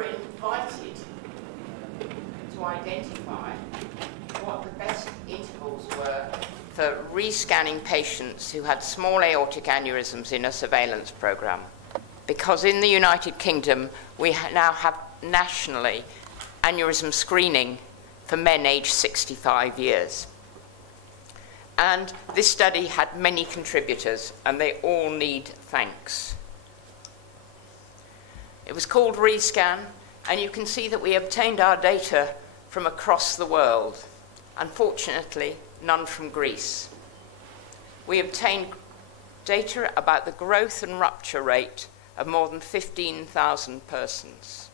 were invited to identify what the best intervals were for rescanning patients who had small aortic aneurysms in a surveillance program. Because in the United Kingdom, we now have nationally aneurysm screening for men aged 65 years. And this study had many contributors, and they all need thanks. It was called Rescan, and you can see that we obtained our data from across the world. Unfortunately, none from Greece. We obtained data about the growth and rupture rate of more than 15,000 persons.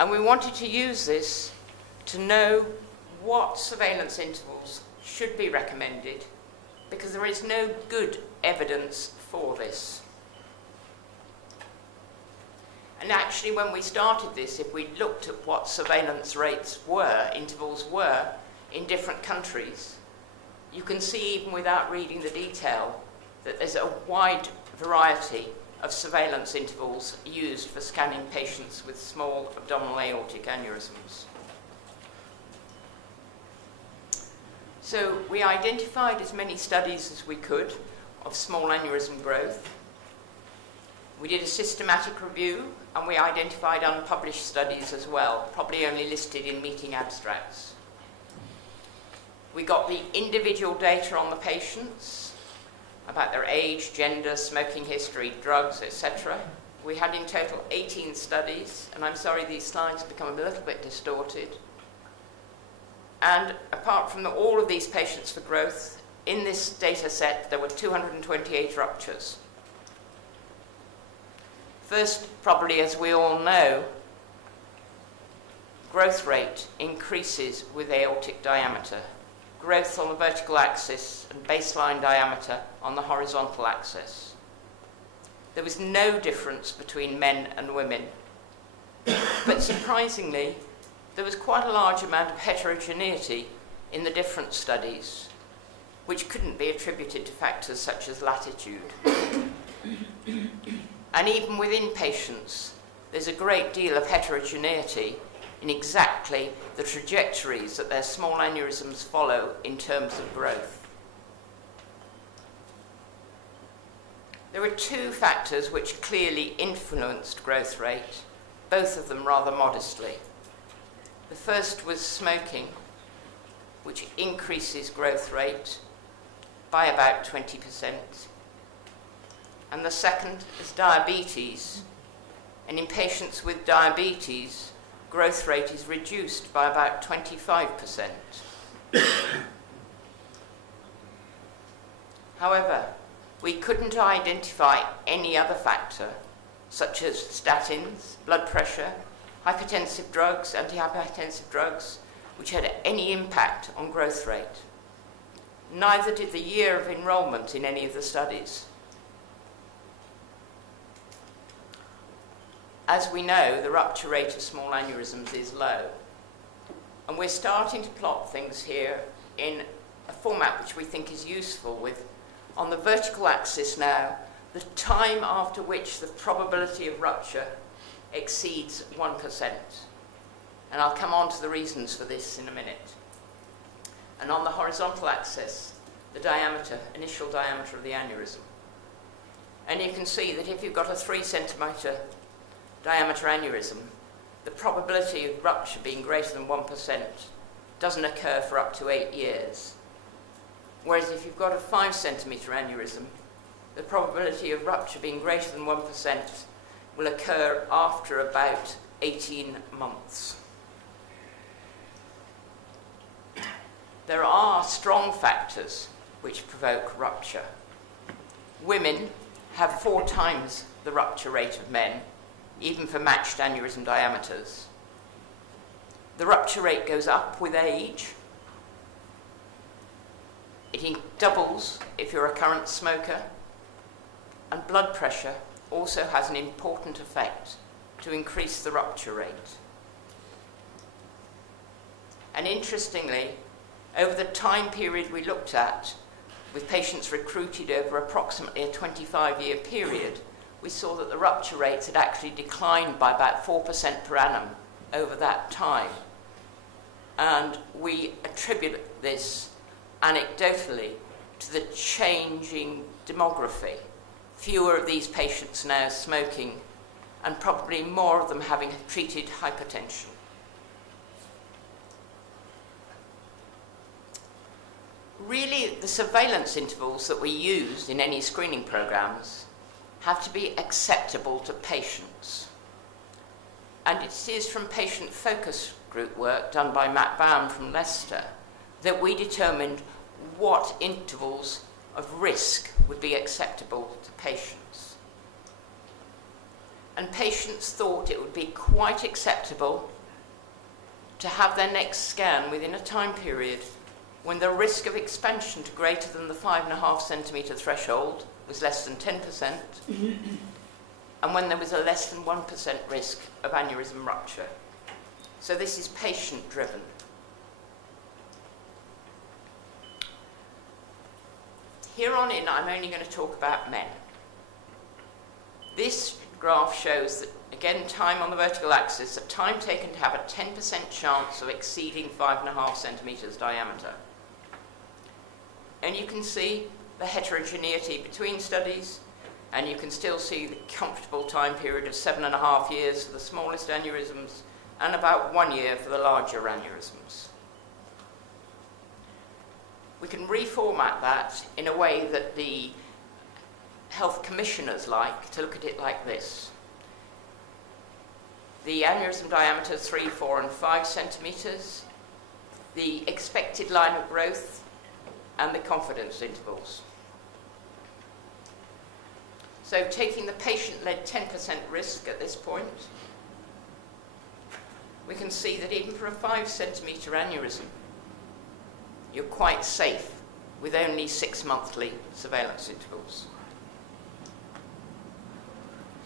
And we wanted to use this to know what surveillance intervals should be recommended, because there is no good evidence for this. And actually, when we started this, if we looked at what surveillance rates were, intervals were, in different countries, you can see, even without reading the detail, that there's a wide variety of surveillance intervals used for scanning patients with small abdominal aortic aneurysms. So we identified as many studies as we could of small aneurysm growth. We did a systematic review, and we identified unpublished studies as well, probably only listed in meeting abstracts. We got the individual data on the patients, about their age, gender, smoking history, drugs, etc. We had in total 18 studies, and I'm sorry these slides have become a little bit distorted. And apart from all of these patients for growth, in this data set there were 228 ruptures. First, probably as we all know, growth rate increases with aortic diameter. Growth on the vertical axis and baseline diameter on the horizontal axis. There was no difference between men and women. But surprisingly, there was quite a large amount of heterogeneity in the different studies, which couldn't be attributed to factors such as latitude. And even within patients, there's a great deal of heterogeneity in exactly the trajectories that their small aneurysms follow in terms of growth. There were two factors which clearly influenced growth rate, both of them rather modestly. The first was smoking, which increases growth rate by about 20%. And the second is diabetes. And in patients with diabetes, growth rate is reduced by about 25%. However, we couldn't identify any other factor, such as statins, blood pressure, hypertensive drugs, antihypertensive drugs, which had any impact on growth rate. Neither did the year of enrollment in any of the studies. As we know, the rupture rate of small aneurysms is low. And we're starting to plot things here in a format which we think is useful, with, on the vertical axis now, the time after which the probability of rupture exceeds 1%. And I'll come on to the reasons for this in a minute. And on the horizontal axis, the diameter, initial diameter of the aneurysm. And you can see that if you've got a 3 centimetre diameter aneurysm, the probability of rupture being greater than 1% doesn't occur for up to 8 years. Whereas if you've got a 5 centimetre aneurysm, the probability of rupture being greater than 1% will occur after about 18 months. There are strong factors which provoke rupture. Women have 4 times the rupture rate of men, even for matched aneurysm diameters. The rupture rate goes up with age. It doubles if you're a current smoker. And blood pressure also has an important effect to increase the rupture rate. And interestingly, over the time period we looked at, with patients recruited over approximately a 25-year period, we saw that the rupture rates had actually declined by about 4% per annum over that time. And we attribute this anecdotally to the changing demography. Fewer of these patients now smoking, and probably more of them having treated hypertension. Really, the surveillance intervals that we use in any screening programs have to be acceptable to patients. And it is from patient focus group work done by Matt Baum from Leicester that we determined what intervals of risk would be acceptable to patients. And patients thought it would be quite acceptable to have their next scan within a time period when the risk of expansion to greater than the 5.5 centimetre threshold was less than 10%, and when there was a less than 1% risk of aneurysm rupture. So this is patient-driven. Here on in, I'm only going to talk about men. This graph shows that, again, time on the vertical axis, the time taken to have a 10% chance of exceeding 5.5 centimetres diameter. And you can see the heterogeneity between studies, and you can still see the comfortable time period of 7.5 years for the smallest aneurysms and about 1 year for the larger aneurysms. We can reformat that in a way that the health commissioners like, to look at it like this. The aneurysm diameter 3, 4, and 5 centimetres, the expected line of growth, and the confidence intervals. So taking the patient-led 10% risk at this point, we can see that even for a 5 centimetre aneurysm, you're quite safe with only 6 monthly surveillance intervals.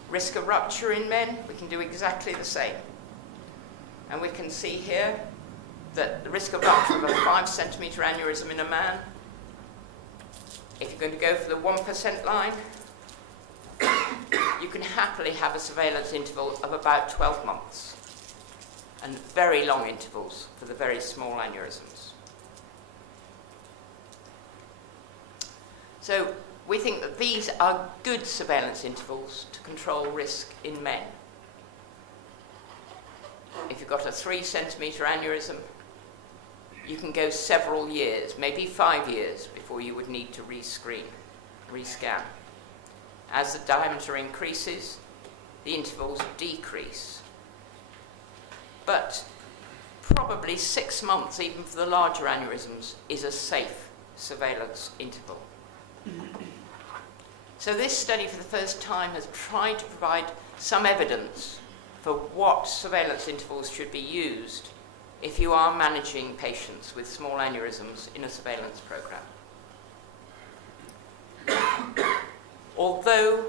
Risk of rupture in men, we can do exactly the same. And we can see here that the risk of rupture of a 5 centimetre aneurysm in a man, if you're going to go for the 1% line, you can happily have a surveillance interval of about 12 months, and very long intervals for the very small aneurysms. So we think that these are good surveillance intervals to control risk in men. If you've got a 3 centimetre aneurysm, you can go several years, maybe 5 years, before you would need to rescan. As the diameter increases, the intervals decrease. But probably 6 months, even for the larger aneurysms, is a safe surveillance interval. So this study, for the first time, has tried to provide some evidence for what surveillance intervals should be used if you are managing patients with small aneurysms in a surveillance program. Although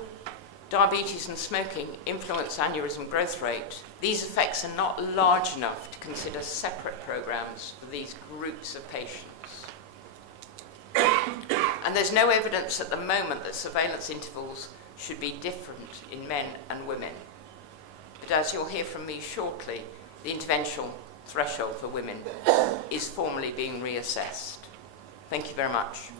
diabetes and smoking influence aneurysm growth rate, these effects are not large enough to consider separate programs for these groups of patients. And there's no evidence at the moment that surveillance intervals should be different in men and women. But as you'll hear from me shortly, the interventional threshold for women is formally being reassessed. Thank you very much.